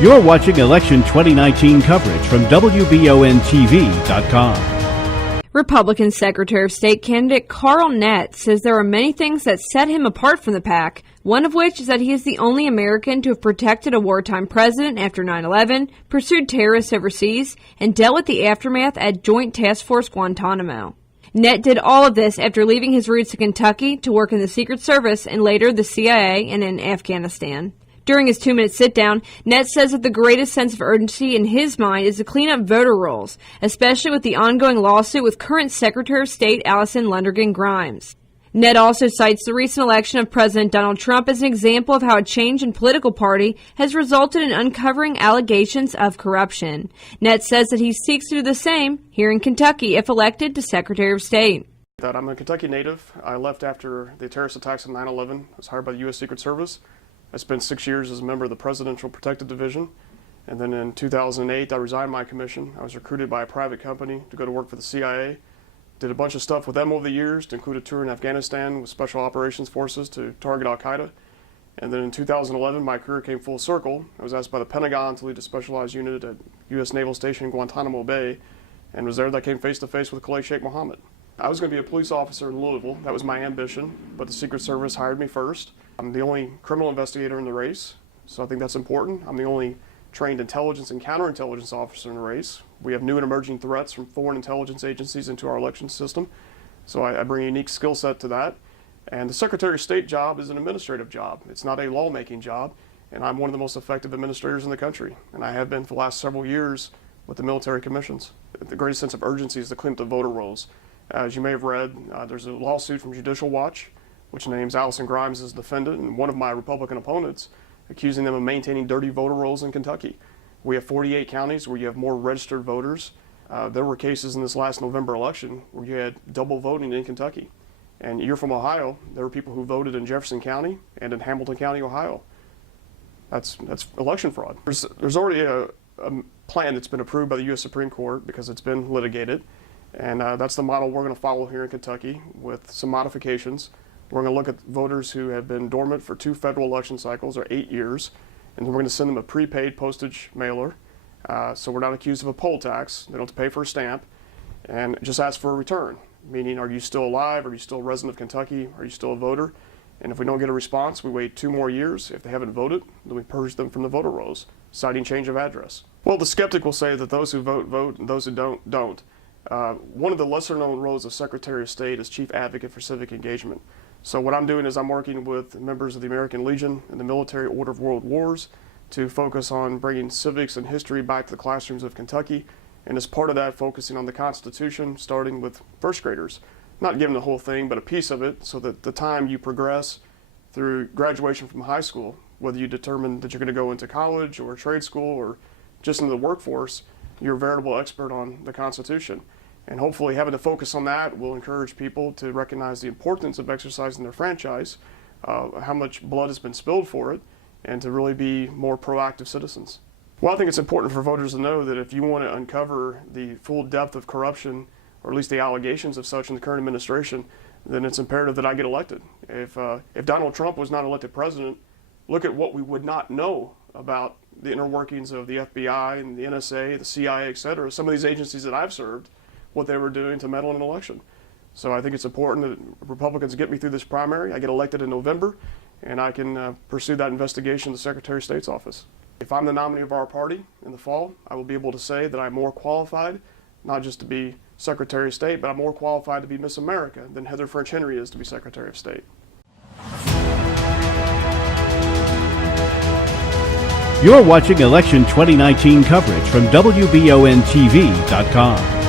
You're watching Election 2019 coverage from WBONTV.com. Republican Secretary of State candidate Carl Nett says there are many things that set him apart from the pack, one of which is that he is the only American to have protected a wartime president after 9/11, pursued terrorists overseas, and dealt with the aftermath at Joint Task Force Guantanamo. Nett did all of this after leaving his roots in Kentucky to work in the Secret Service and later the CIA and in Afghanistan. During his 2-minute sit-down, Nett says that the greatest sense of urgency in his mind is to clean up voter rolls, especially with the ongoing lawsuit with current Secretary of State Allison Lundergan Grimes. Nett also cites the recent election of President Donald Trump as an example of how a change in political party has resulted in uncovering allegations of corruption. Nett says that he seeks to do the same here in Kentucky if elected to Secretary of State. I'm a Kentucky native. I left after the terrorist attacks on 9/11. I was hired by the U.S. Secret Service. I spent 6 years as a member of the Presidential Protective Division, and then in 2008 I resigned my commission. I was recruited by a private company to go to work for the CIA. Did a bunch of stuff with them over the years, to include a tour in Afghanistan with Special Operations Forces to target Al-Qaeda. And then in 2011 my career came full circle. I was asked by the Pentagon to lead a specialized unit at U.S. Naval Station in Guantanamo Bay, and was there that I came face to face with Khalid Sheikh Mohammed. I was going to be a police officer in Louisville. That was my ambition, but the Secret Service hired me first. I'm the only criminal investigator in the race, so I think that's important. I'm the only trained intelligence and counterintelligence officer in the race. We have new and emerging threats from foreign intelligence agencies into our election system, so I bring a unique skill set to that. And the Secretary of State job is an administrative job. It's not a lawmaking job, and I'm one of the most effective administrators in the country, and I have been for the last several years with the military commissions. The greatest sense of urgency is to clean up the voter rolls. As you may have read, there's a lawsuit from Judicial Watch which names Allison Grimes as defendant and one of my Republican opponents, accusing them of maintaining dirty voter rolls in Kentucky. We have 48 counties where you have more registered voters. There were cases in this last November election where you had double voting in Kentucky. And you're from Ohio. There were people who voted in Jefferson County and in Hamilton County, Ohio. That's election fraud. There's already a plan that's been approved by the U.S. Supreme Court because it's been litigated. And that's the model we're going to follow here in Kentucky with some modifications. We're going to look at voters who have been dormant for 2 federal election cycles, or 8 years, and then we're going to send them a prepaid postage mailer. So we're not accused of a poll tax. They don't have to pay for a stamp, and just ask for a return, meaning are you still alive? Are you still a resident of Kentucky? Are you still a voter? And if we don't get a response, we wait 2 more years. If they haven't voted, then we purge them from the voter rolls, citing change of address. Well, the skeptic will say that those who vote, vote, and those who don't. One of the lesser-known roles of Secretary of State is Chief Advocate for Civic Engagement. So what I'm doing is I'm working with members of the American Legion and the Military Order of World Wars to focus on bringing civics and history back to the classrooms of Kentucky, and as part of that, focusing on the Constitution, starting with first graders. Not giving the whole thing, but a piece of it, so that the time you progress through graduation from high school, whether you determine that you're going to go into college or trade school or just into the workforce, you're a veritable expert on the Constitution. And hopefully having to focus on that will encourage people to recognize the importance of exercising their franchise, how much blood has been spilled for it, and to really be more proactive citizens. Well, I think it's important for voters to know that if you want to uncover the full depth of corruption, or at least the allegations of such in the current administration, then it's imperative that I get elected. If Donald Trump was not elected president, look at what we would not know about the inner workings of the FBI and the NSA, the CIA, etc. Some of these agencies that I've served, what they were doing to meddle in an election. So I think it's important that Republicans get me through this primary. I get elected in November, and I can pursue that investigation in the Secretary of State's office. If I'm the nominee of our party in the fall, I will be able to say that I'm more qualified, not just to be Secretary of State, but I'm more qualified to be Miss America than Heather French Henry is to be Secretary of State. You're watching Election 2019 coverage from WBONTV.com.